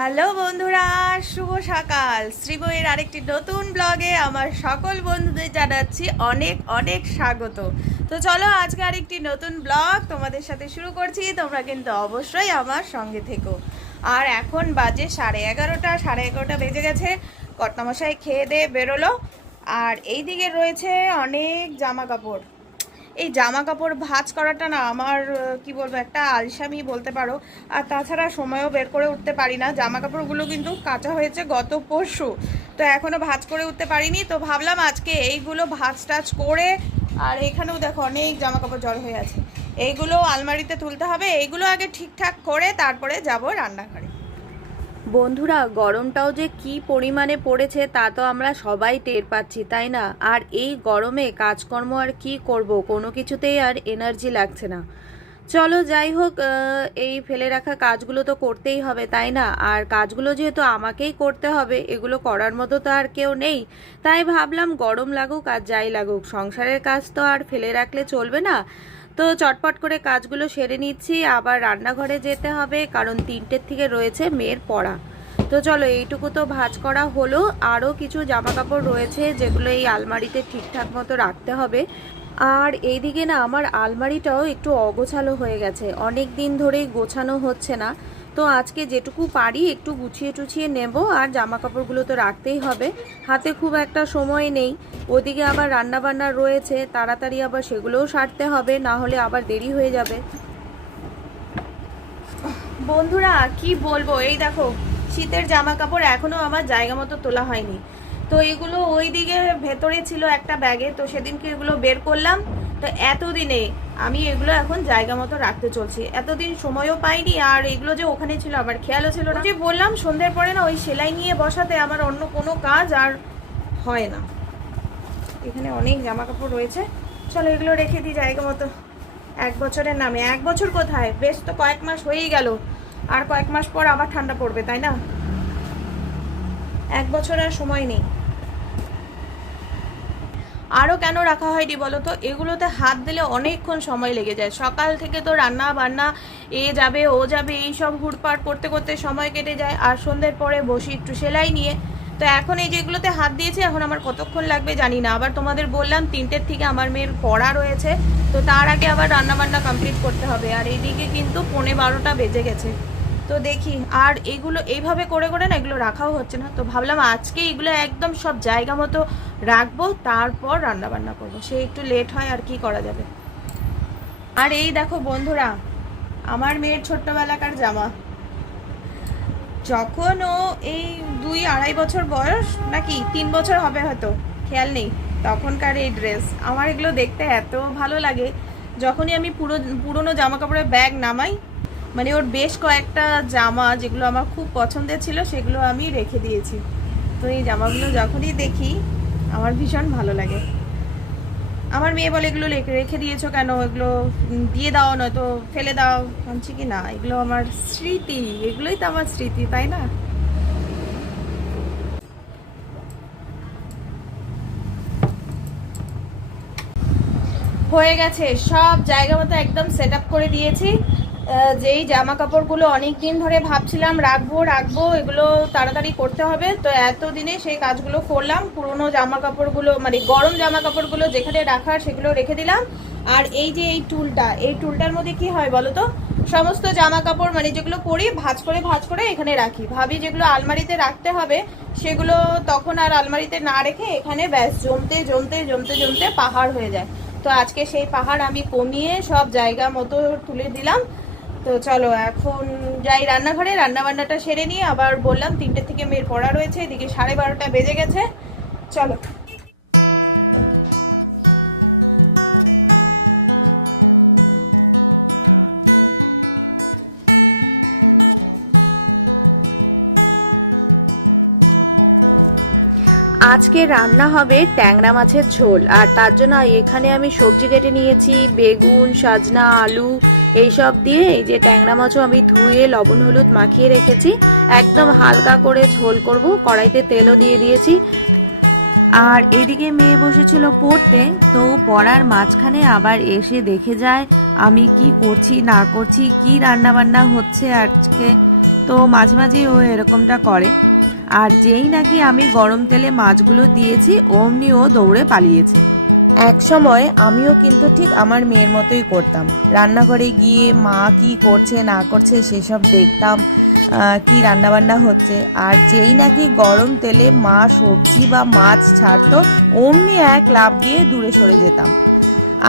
Hello বন্ধুরা, শুভ সকাল। শ্রীবইয়ের আরেকটি নতুন ব্লগে আমার সকল বন্ধুদের জানাচ্ছি অনেক অনেক স্বাগত। তো চলো আজকে আরেকটি নতুন ব্লগ তোমাদের সাথে শুরু করছি, তোমরা কিন্তু অবশ্যই আমার সঙ্গে থেকো। আর এখন বাজে সাড়ে এগারোটা সাড়ে এগারোটা বেজে গেছে, কর্তামশাই খেয়ে দিয়ে বেরোলো। আর এই দিকে রয়েছে অনেক জামা কাপড় এই জামা কাপড় ভাঁজ করাটা না আমার কি বলব, একটা আলসামি বলতে পারো। আর তাছাড়া সময়ও বের করে উঠতে পারি না। জামা কাপড়গুলো কিন্তু কাঁচা হয়েছে গত পরশু। তো এখনও ভাঁজ করে উঠতে পারিনি। তো ভাবলাম আজকে এইগুলো ভাঁজ টাজ করে, আর এখানেও দেখো অনেক জামা কাপড় জড়ো হয়ে আছে। এইগুলো আলমারিতে তুলতে হবে। এইগুলো আগে ঠিকঠাক করে তারপরে যাব রান্নাঘরে। বন্ধুরা, গরমটাও যে কি পরিমাণে পড়েছে তা তো আমরা সবাই টের পাচ্ছি, তাই না? আর এই গরমে কাজকর্ম আর কি করব, কোনো কিছুতেই আর এনার্জি লাগছে না। চলো যাই হোক এই ফেলে রাখা কাজগুলো তো করতেই হবে, তাই না? আর কাজগুলো যেহেতু আমাকেই করতে হবে, এগুলো করার মতো তো আর কেউ নেই। তাই ভাবলাম গরম লাগুক আর যাই লাগুক, সংসারের কাজ তো আর ফেলে রাখলে চলবে না। তো চটপট করে কাজগুলো সেরে নিচ্ছি, আবার রান্নাঘরে যেতে হবে, কারণ তিনটের থেকে রয়েছে মেয়ের পড়া। তো চলো, এইটুকু তো ভাজ করা হলো। আরও কিছু জামা কাপড় রয়েছে যেগুলো এই আলমারিতে ঠিকঠাক মতো রাখতে হবে। আর এইদিকে না, আমার আলমারিটাও একটু অগোছালো হয়ে গেছে। অনেক দিন ধরেই গোছানো হচ্ছে না। তো আজকে যেটুকু পারি একটু গুছিয়ে টুছিয়ে নেব, আর জামা কাপড়গুলো তো রাখতেই হবে। হাতে খুব একটা সময় নেই। ওদিকে আবার রান্না বান্না রয়েছে, তাড়াতাড়ি আবার সেগুলোও সারতে হবে, না হলে আবার দেরি হয়ে যাবে। বন্ধুরা কি বলব? এই দেখো, শীতের জামা কাপড় এখনও আমার জায়গা মতো তোলা হয়নি। তো এগুলো ওই দিকে ভেতরে ছিল একটা ব্যাগে, তো সেদিনকে এগুলো বের করলাম। তো এতদিনে আমি এগুলো এখন জায়গা মতো রাখতে চলছি। এতদিন সময়ও পাইনি আর এগুলো যে ওখানে ছিল আমার খেয়ালও ছিল না। যে বললাম, সন্ধ্যের পরে না ওই সেলাই নিয়ে বসাতে আমার অন্য কোনো কাজ আর হয় না। এখানে অনেক জামা কাপড় রয়েছে। চলো এগুলো রেখে দিই জায়গা মতো। এক বছরের নামে। এক বছর কোথায়? বেশ তো কয়েক মাস হয়েই গেল। আর কয়েক মাস পর আবার ঠান্ডা পড়বে, তাই না? এক বছর আর সময় নেই। আরও কেন রাখা হয়নি বলো তো এগুলোতে হাত দিলে অনেকক্ষণ সময় লেগে যায়। সকাল থেকে তো রান্না বান্না, এ যাবে, ও যাবে, এই সব হুড়পাড় করতে করতে সময় কেটে যায়। আর সন্ধ্যের পরে বসি একটু সেলাই নিয়ে। তো এখন এই যেগুলোতে হাত দিয়েছে, এখন আমার কতক্ষণ লাগবে জানি না। আবার তোমাদের বললাম, তিনটের থেকে আমার মেয়ের পড়া রয়েছে। তো তার আগে আবার রান্নাবান্না কমপ্লিট করতে হবে। আর এইদিকে কিন্তু পৌনে বারোটা বেজে গেছে। তো দেখি, আর এগুলো এইভাবে করে করে না এগুলো রাখাও হচ্ছে না। তো ভাবলাম আজকে এগুলো একদম সব জায়গা মতো রাখব, তারপর রান্না বান্না করব। সে একটু লেট হয়, আর কি করা যাবে? আর এই দেখো বন্ধুরা, আমার মেয়ের ছোট্টবেলাকার জামা। যখন ও এই দুই আড়াই বছর বয়স, নাকি তিন বছর হবে হয়তো, খেয়াল নেই, তখনকার এই ড্রেস আমার এগুলো দেখতে এত ভালো লাগে, যখনই আমি পুরো, পুরনো জামা কাপড়ের ব্যাগ নামাই মানে ওর বেশ কয়েকটা জামা যেগুলো আমার খুব পছন্দের ছিল, সেগুলো আমি রেখে দিয়েছি। তো এই জামাগুলো যখনই দেখি, আমার ভীষণ ভালো লাগে। আমার মেয়ে বলে, এগুলো রেখে দিয়েছ কেন? এগুলো দিয়ে দাও, নয়তো ফেলে দাও। বলছি কি, না, এগুলো আমার স্মৃতি। এগুলোই তো আমার স্মৃতি, তাই না? হয়ে গেছে। সব জায়গা মতো একদম সেট করে দিয়েছি। যেই জামা কাপড়গুলো অনেক দিন ধরে ভাবছিলাম রাখব রাখব, এগুলো তাড়াতাড়ি করতে হবে। তো এতদিনে সেই কাজগুলো করলাম, পুরনো জামা কাপড়গুলো মানে গরম জামা কাপড়গুলো যেখানে রাখার সেগুলো রেখে দিলাম। আর এই যে এই টুলটা, এই টুলটার মধ্যে কি হয় বলো তো সমস্ত জামা কাপড় মানে যেগুলো পরি, ভাঁজ করে ভাঁজ করে এখানে রাখি। ভাবি যেগুলো আলমারিতে রাখতে হবে, সেগুলো তখন আর আলমারিতে না রেখে এখানে ব্যাস জমতে জমতে জমতে জমতে পাহাড় হয়ে যায়। তো আজকে সেই পাহাড় আমি কমিয়ে সব জায়গা মতো তুলে দিলাম। তো চলো, এখন যাই রান্নাঘরে রান্না বান্নাটা সেরে নিয়ে আবার বললাম তিনটে থেকে মেয়ের পড়া রয়েছে, এদিকে সাড়ে বারোটা বেজে গেছে। চলো। আজকে রান্না হবে ট্যাংরা মাছের ঝোল, আর তার জন্য এখানে আমি সবজি কেটে নিয়েছি, বেগুন, সাজনা, আলু এইসব দিয়ে এই যে ট্যাংরা মাছও আমি ধুয়ে লবণ, হলুদ মাখিয়ে রেখেছি। একদম হালকা করে ঝোল করব, কড়াইতে তেলও দিয়ে দিয়েছি। আর এদিকে মেয়ে বসেছিল পড়তে, তো পড়ার মাঝখানে আবার এসে দেখে যায়, আমি কি করছি, না করছি, কি রান্না বান্না হচ্ছে আজকে। তো মাঝে মাঝেই ও এরকমটা করে। আর যেই নাকি আমি গরম তেলে মাছগুলো দিয়েছি, অমনি ও দৌড়ে পালিয়েছে। এক সময় আমিও কিন্তু ঠিক আমার মেয়ের মতোই করতাম। রান্নাঘরে গিয়ে মা কি করছে, না করছে সেসব দেখতাম কি রান্নাবান্না হচ্ছে। আর যেই নাকি গরম তেলে মা সবজি বা মাছ ছাড়তো, অমনি এক লাভ দিয়ে দূরে সরে যেতাম।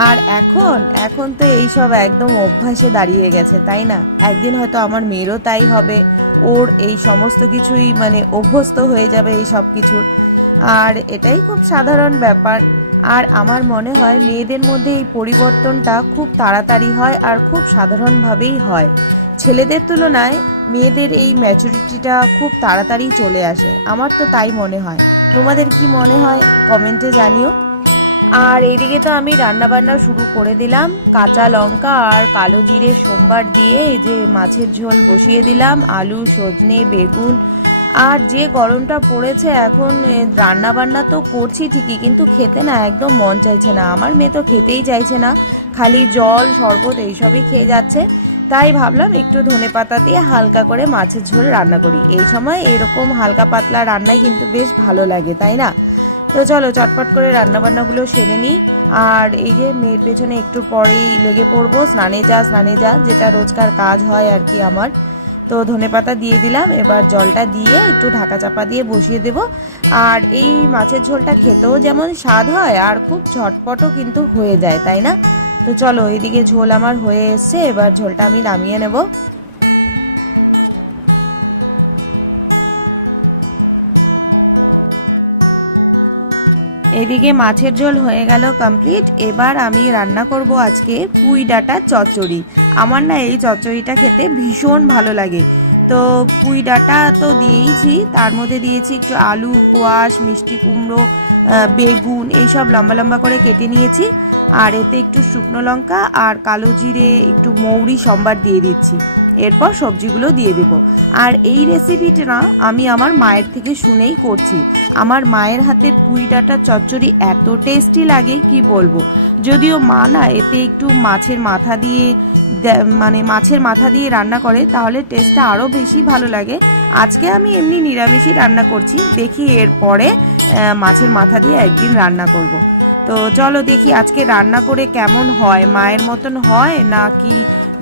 আর এখন এখন তো এইসব একদম অভ্যাসে দাঁড়িয়ে গেছে, তাই না? একদিন হয়তো আমার মেয়েরও তাই হবে। ওর এই সমস্ত কিছুই মানে অভ্যস্ত হয়ে যাবে এই সব কিছুর। আর এটাই খুব সাধারণ ব্যাপার। আর আমার মনে হয় মেয়েদের মধ্যে এই পরিবর্তনটা খুব তাড়াতাড়ি হয় আর খুব সাধারণভাবেই হয়। ছেলেদের তুলনায় মেয়েদের এই ম্যাচুরিটিটা খুব তাড়াতাড়ি চলে আসে। আমার তো তাই মনে হয়। তোমাদের কি মনে হয়? কমেন্টে জানিও। আর এদিকে তো আমি রান্নাবান্না শুরু করে দিলাম। কাঁচা লঙ্কা আর কালো জিরে সোমবার দিয়ে এই যে মাছের ঝোল বসিয়ে দিলাম। আলু, সজনে, বেগুন আর যে গরমটা পড়েছে এখন রান্না বান্না তো করছি ঠিকই, কিন্তু খেতে না একদম মন চাইছে না। আমার মেয়ে তো খেতেই চাইছে না। খালি জল, শরবত এইসবই খেয়ে যাচ্ছে। তাই ভাবলাম একটু ধনে পাতা দিয়ে হালকা করে মাছের ঝোল রান্না করি। এই সময় এরকম হালকা পাতলা রান্নাই কিন্তু বেশ ভালো লাগে, তাই না? তো চলো, চটপট করে রান্নাবান্নাগুলো সেরে নিই। আর এই যে মেয়ের পেছনে একটু পরেই লেগে পড়ব, স্নানে যা স্নানে যা, যেটা রোজকার কাজ হয় আর কি আমার। তো ধনে পাতা দিয়ে দিলাম। এবার জলটা দিয়ে একটু ঢাকা চাপা দিয়ে বসিয়ে দেব। আর এই মাছের ঝোলটা খেতেও যেমন স্বাদ হয়, আর খুব ঝটপটও কিন্তু হয়ে যায়, তাই না? তো চলো এইদিকে ঝোল আমার হয়ে এসছে। এবার ঝোলটা আমি নামিয়ে নেব। এদিকে মাছের ঝোল হয়ে গেল কমপ্লিট এবার আমি রান্না করব আজকে পুঁই ডাঁটার চচ্চড়ি। আমার না এই চচ্চড়িটা খেতে ভীষণ ভালো লাগে। তো পুঁই ডাঁটা তো দিয়েইছি, তার মধ্যে দিয়েছি একটু আলু, কোয়াশ, মিষ্টি কুমড়ো বেগুন, এইসব লম্বা লম্বা করে কেটে নিয়েছি। আর এতে একটু শুকনো লঙ্কা আর কালো জিরে, একটু মৌরি, সম্বার দিয়ে দিচ্ছি। এরপর সবজিগুলো দিয়ে দেব। আর এই রেসিপিটা না আমি আমার মায়ের থেকে শুনেই করছি। আমার মায়ের হাতের পুঁই ডাঁটার চচ্চড়ি এত টেস্টি লাগে, কি বলব? যদিও মা না এতে একটু মাছের মাথা দিয়ে মানে মাছের মাথা দিয়ে রান্না করে, তাহলে টেস্টটা আরও বেশি ভালো লাগে। আজকে আমি এমনি নিরামিষই রান্না করছি, দেখি এরপরে মাছের মাথা দিয়ে একদিন রান্না করব। তো চলো দেখি আজকে রান্না করে কেমন হয়, মায়ের মতন হয় না কি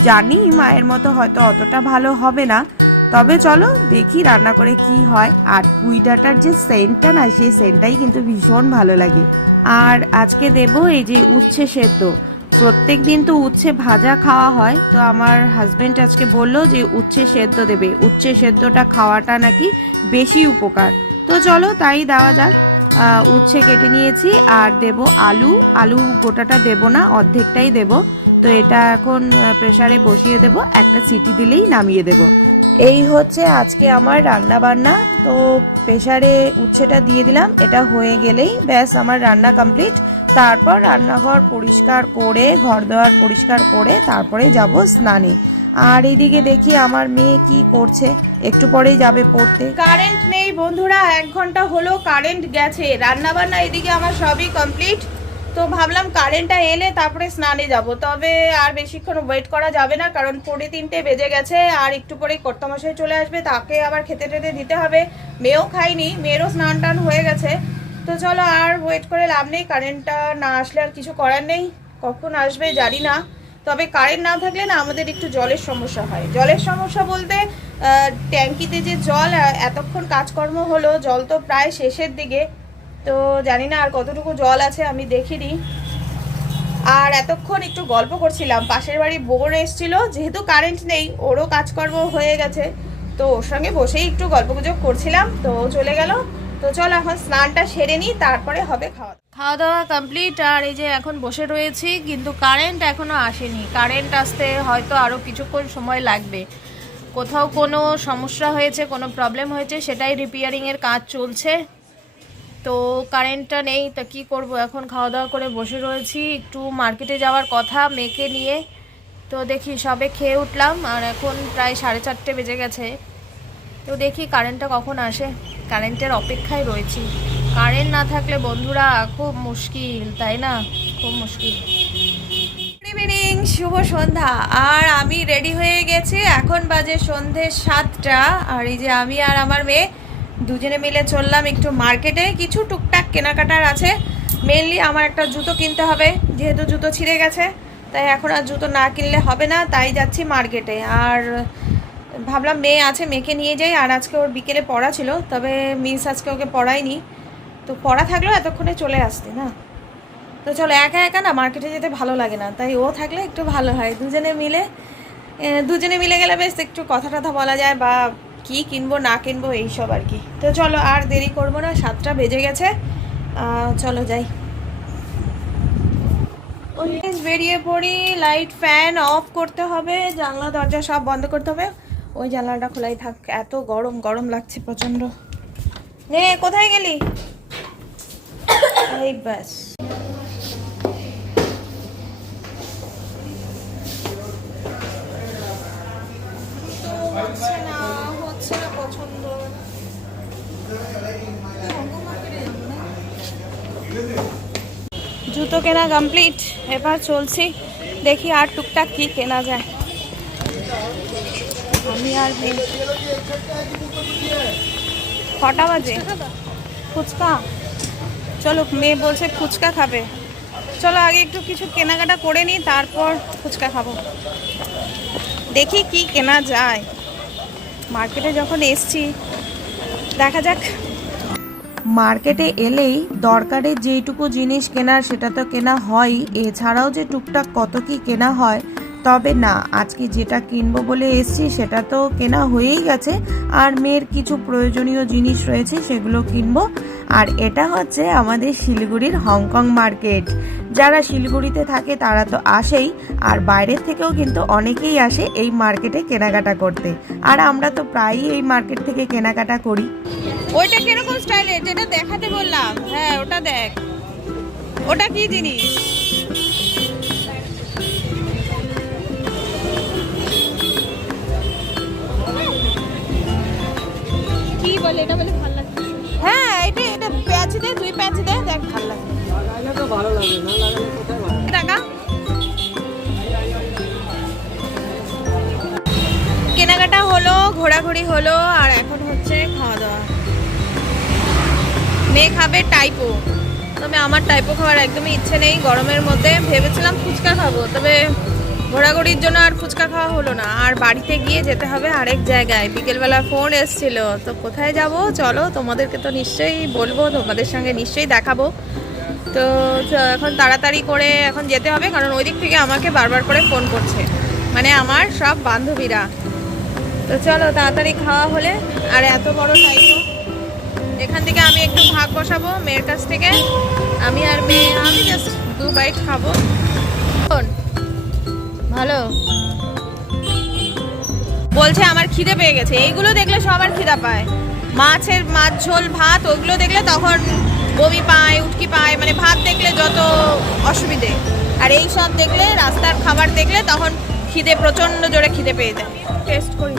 জানি মায়ের মতো হয়তো অতটা ভালো হবে না। তবে চলো দেখি রান্না করে কি হয়। আর পুঁই ডাঁটার যে সেন্টটা না, সেই সেন্টটাই কিন্তু ভীষণ ভালো লাগে। আর আজকে দেব এই যে উচ্ছে সেদ্ধ। প্রত্যেক দিন তো উচ্ছে ভাজা খাওয়া হয়। তো আমার হাজবেন্ড আজকে বলল যে উচ্ছে সেদ্ধ দেবে। উচ্ছে সেদ্ধটা খাওয়াটা নাকি বেশি উপকার। তো চলো তাই দেওয়া যাক। উচ্ছে কেটে নিয়েছি। আর দেব আলু। আলু গোটাটা দেব না, অর্ধেকটাই দেব। তো এটা এখন প্রেসারে বসিয়ে দেব, একটা সিটি দিলেই নামিয়ে দেব। এই হচ্ছে আজকে আমার রান্না বান্না তো প্রেসারে উচ্ছেটা দিয়ে দিলাম, এটা হয়ে গেলেই ব্যাস আমার রান্না কমপ্লিট তারপর রান্নাঘর পরিষ্কার করে, ঘর দেওয়ার পরিষ্কার করে, তারপরে যাব স্নানে। আর এইদিকে দেখি আমার মেয়ে কি করছে, একটু পরেই যাবে পড়তে। কারেন্ট নেই বন্ধুরা, এক ঘণ্টা হলো কারেন্ট গেছে। রান্নাবান্না এদিকে আমার সবই কমপ্লিট তো ভাবলাম কারেন্টটা এলে তারপরে স্নানে যাব। তবে আর বেশিক্ষণ ওয়েট করা যাবে না, কারণ পড়ে তিনটে বেজে গেছে, আর একটু পরেই কর্তামশাই চলে আসবে, তাকে আবার খেতে টেতে দিতে হবে। মেয়েও খাইনি মেয়েরও স্নান টান হয়ে গেছে। তো চলো আর ওয়েট করে লাভ নেই কারেন্টটা না আসলে আর কিছু করার নেই, কখন আসবে জানি না। তবে কারেন্ট না থাকলে না আমাদের একটু জলের সমস্যা হয়। জলের সমস্যা বলতে ট্যাঙ্কিতে যে জল এতক্ষণ কাজকর্ম হলো, জল তো প্রায় শেষের দিকে। তো জানি না আর কতটুকু জল আছে, আমি দেখিনি। আর এতক্ষণ একটু গল্প করছিলাম, পাশের বাড়ি বোন এসেছিল, যেহেতু কারেন্ট নেই, ওরও কাজকর্ম হয়ে গেছে। তো ওর সঙ্গে বসেই একটু গল্প গুজব করছিলাম, তো চলে গেল। তো চলো এখন স্নানটা সেরে নিই, তারপরে হবে খাওয়া খাওয়া দাওয়া কমপ্লিট আর এই যে এখন বসে রয়েছি, কিন্তু কারেন্ট এখনও আসেনি। কারেন্ট আসতে হয়তো আরও কিছুক্ষণ সময় লাগবে। কোথাও কোনো সমস্যা হয়েছে, কোনো প্রবলেম হয়েছে, সেটাই রিপেয়ারিংয়ের কাজ চলছে। তো কারেন্টটা নেই, তা কি করব? এখন খাওয়া দাওয়া করে বসে রয়েছি, একটু মার্কেটে যাওয়ার কথা, মেয়েকে নিয়ে। তো দেখি সবে খেয়ে উঠলাম, আর এখন প্রায় সাড়ে চারটে বেজে গেছে। তো দেখি কারেন্টটা কখন আসে। কারেন্টের অপেক্ষায় রয়েছি। কারেন্ট না থাকলে বন্ধুরা, খুব মুশকিল, তাই না? খুব মুশকিল। শুভ সন্ধ্যা। আর আমি রেডি হয়ে গেছি, এখন বাজে সন্ধে সাতটা। আর এই যে আমি আর আমার মেয়ে দুজনে মিলে চললাম একটু মার্কেটে। কিছু টুকটাক কেনাকাটার আছে। মেনলি আমার একটা জুতো কিনতে হবে, যেহেতু জুতো ছিঁড়ে গেছে, তাই এখন আর জুতো না কিনলে হবে না, তাই যাচ্ছি মার্কেটে। আর ভাবলাম মেয়ে আছে, মেয়েকে নিয়ে যাই, আর আজকে ওর বিকেলে পড়া ছিল, তবে মিস আজকে ওকে পড়ায়নি তো পড়া থাকলেও এতক্ষণে চলে আসতে, না? তো চলো, একা একা না, মার্কেটে যেতে ভালো লাগে না, তাই ও থাকলে একটু ভালো হয়। দুজনে মিলে দুজনে মিলে গেলে বেশ একটু কথা টথা বলা যায় বা কি কিনবো, না কিনবো, এইসব আর কি। তো চলো আর দেরি করব না, সাতটা বেজে গেছে। চলো যাই। বেরিয়ে পড়ি লাইট ফ্যান অফ করতে হবে, জানলা, দরজা সব বন্ধ করতে হবে। ওই জানলাটা খোলাই থাক, এত গরম গরম লাগছে প্রচণ্ড। নে, কোথায় গেলি? এই ব্যাস হচ্ছে না হচ্ছে না পছন্দ জুতো কেনা কমপ্লিট এবার চলছি, দেখি আর টুকটাক কি কেনা যায়। আমি আর। কটা বাজে? ফুচকা? চলো, মেয়ে বলছে ফুচকা খাবে। চলো, আগে একটু কিছু কেনাকাটা করে নিই, তারপর ফুচকা খাব। দেখি কি কেনা যায়। মার্কেটে যখন এসছি, দেখা যাক মার্কেটে এলেই দরকারে যেইটুকু জিনিস কেনার সেটা তো কেনা হয়, এছাড়াও যে টুকটাক কত কি কেনা হয়, তবে না, আজকে যেটা কিনবো বলে এসছি সেটা তো কেনা হয়েই গেছে, আর মেয়ের কিছু প্রয়োজনীয় জিনিস রয়েছে সেগুলো কিনবো, আর এটা হচ্ছে আমাদের শিলিগুড়ির হংকং মার্কেট। যারা শিলিগুড়িতে থাকে তারা তো আসেই, আর বাইরের থেকেও কিন্তু অনেকেই আসে এই মার্কেটে কেনাকাটা করতে, আর আমরা তো প্রায়ই এই মার্কেট থেকে কেনাকাটা করি। ওইটা কীরকম স্টাইলের যেটা দেখাতে বললাম। হ্যাঁ ওটা দেখ। ওটা কি জিনিস? কি বলে? এটা বলে ভালো লাগছে। হ্যাঁ এটা এটা প্যাচ দে দুই প্যাচ দে দেখ ভালো লাগে লাগালে তো ভালো লাগে না লাগালে কোথায় ভালো টাকা? কেনাকাটা হলো ঘোরাঘুরি হলো আর মেয়ে খাবে টাইপো তবে আমার টাইপো খাওয়ার একদমই ইচ্ছে নেই, গরমের মধ্যে। ভেবেছিলাম ফুচকা খাব, তবে ঘোরাঘুরির জন্য আর ফুচকা খাওয়া হলো না। আর বাড়িতে গিয়ে যেতে হবে আরেক জায়গায়। বিকেলবেলা ফোন এসছিল, তো কোথায় যাব? চলো, তোমাদেরকে তো নিশ্চয়ই বলব, তোমাদের সঙ্গে নিশ্চয়ই দেখাবো। তো এখন তাড়াতাড়ি করে এখন যেতে হবে, কারণ ওই দিক থেকে আমাকে বারবার করে ফোন করছে। মানে আমার সব বান্ধবীরা। তো চলো, তাড়াতাড়ি খাওয়া হলে। আর এত বড় টাইপো এখান থেকে আমি একটু ভাগ বসাবো মেয়ের কাছ থেকে। আমি আর মেয়ে, আমি জাস্ট দু বাইট খাব। ভালো। বলছে আমার খিদে পেয়ে গেছে। এইগুলো দেখলে সবার খিদা পায়। মাছের, মাছ, ঝোল, ভাত, ওগুলো দেখলে তখন বমি পায়, উটকি পায়। মানে ভাত দেখলে যত অসুবিধে। আর এই সব দেখলে, রাস্তার খাবার দেখলে তখন খিদে প্রচণ্ড জোরে খিদে পেয়ে যায়। টেস্ট করি।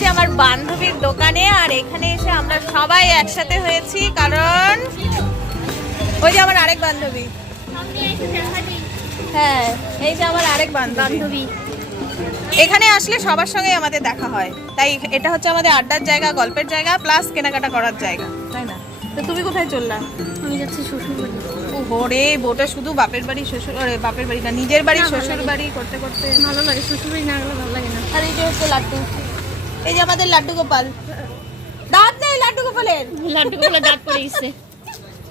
এসেছি আমার বান্ধবীর দোকানে আর এখানে এসে আমরা সবাই একসাথে হয়েছি কারণ ওই যে আমার আরেক বান্ধবী। হ্যাঁ এই যে আমার আরেক বান্ধবী। এখানে আসলে সবার সঙ্গে আমাদের দেখা হয়। তাই এটা হচ্ছে আমাদের আড্ডার জায়গা গল্পের জায়গা প্লাস কেনাকাটা করার জায়গা তাই না? তো তুমি কোথায় চললা? আমি যাচ্ছি শ্বশুর বাড়ি ও রে বউটা শুধু বাপের বাড়ি শ্বশুর আরে বাপের বাড়ি না নিজের বাড়ি শ্বশুর বাড়ি করতে করতে। ভালো লাগে শ্বশুর বাড়ি না ভালো লাগে না। আর এই যে হচ্ছে লাড্ডু। এই যে আমাদের লাড্ডু গোপাল। দাঁত নেই লাড্ডু গোপালের। লাড্ডু গুলো দাঁত পড়ে গেছে।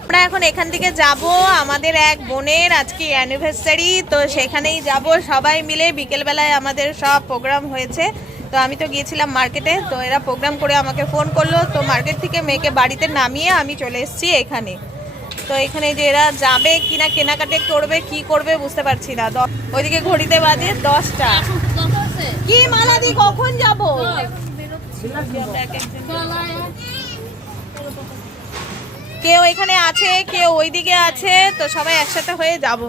আমরা এখন এখান থেকে যাব আমাদের এক বোনের আজকে অ্যানিভার্সারি তো সেখানেই যাব। সবাই মিলে বিকেলবেলায় আমাদের সব প্রোগ্রাম হয়েছে। তো আমি তো গিয়েছিলাম মার্কেটে তো এরা প্রোগ্রাম করে আমাকে ফোন করল। তো মার্কেট থেকে মেয়েকে বাড়িতে নামিয়ে আমি চলে এসেছি এখানে। তো এখানে যে এরা যাবে কিনা কেনাকাটে করবে কি করবে বুঝতে পারছি না। ওইদিকে ঘড়িতে বাজে দশটা। কি মালা দি কখন যাব? কেউ এখানে আছে কেউ ওইদিকে আছে তো সবাই একসাথে হয়ে যাব।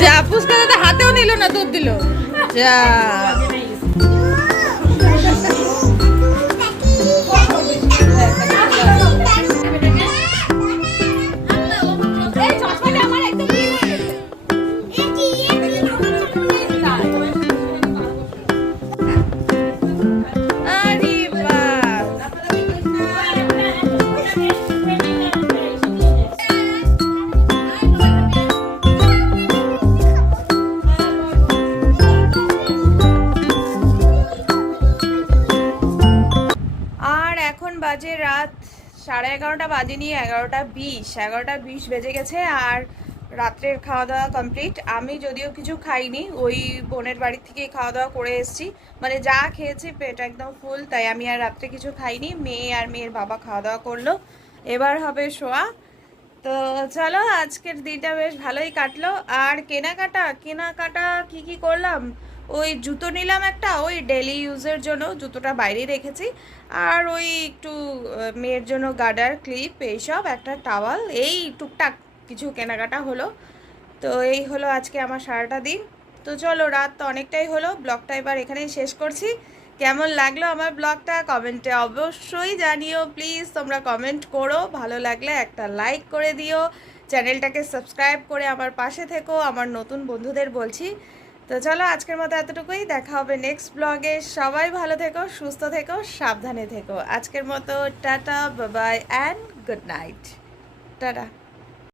যা হাতেও নিল না দুধ দিল। যা। বাজেনি এগারোটা বিশ এগারোটা বিশ বেজে গেছে আর রাত্রের খাওয়া দাওয়া কমপ্লিট আমি যদিও কিছু খাইনি, ওই বোনের বাড়ি থেকেই খাওয়া দাওয়া করে এসেছি। মানে যা খেয়েছি পেট একদম ফুল তাই আমি আর রাত্রে কিছু খাইনি। মেয়ে আর মেয়ের বাবা খাওয়া দাওয়া করল। এবার হবে শোয়া। তো চলো, আজকের দিনটা বেশ ভালোই কাটলো। আর কেনাকাটা কেনাকাটা কি কি করলাম? ওই জুতো নিলাম একটা, ওই ডেলি ইউজের জন্য জুতোটা বাইরে রেখেছি। আর ওই একটু মেয়ের জন্য গার্ডার, ক্লিপ এইসব, একটা টাওয়াল এই টুকটাক কিছু কেনাকাটা হলো। তো এই হলো আজকে আমার সারাটা দিন। তো চলো, রাত তো অনেকটাই হলো, ব্লগটা এবার এখানেই শেষ করছি। কেমন লাগল আমার ব্লগটা? কমেন্টে অবশ্যই জানিও প্লিজ তোমরা কমেন্ট করো, ভালো লাগলে একটা লাইক করে দিও। চ্যানেলটাকে সাবস্ক্রাইব করে আমার পাশে থেকো। আমার নতুন বন্ধুদের বলছি তো চলো আজকের মতো এতটুকুই। দেখা হবে নেক্সট ব্লগে সবাই ভালো থেকো, সুস্থ থেকো, সাবধানে থেকো। আজকের মতো টাটা বাবাই অ্যান্ড গুড নাইট টাটা।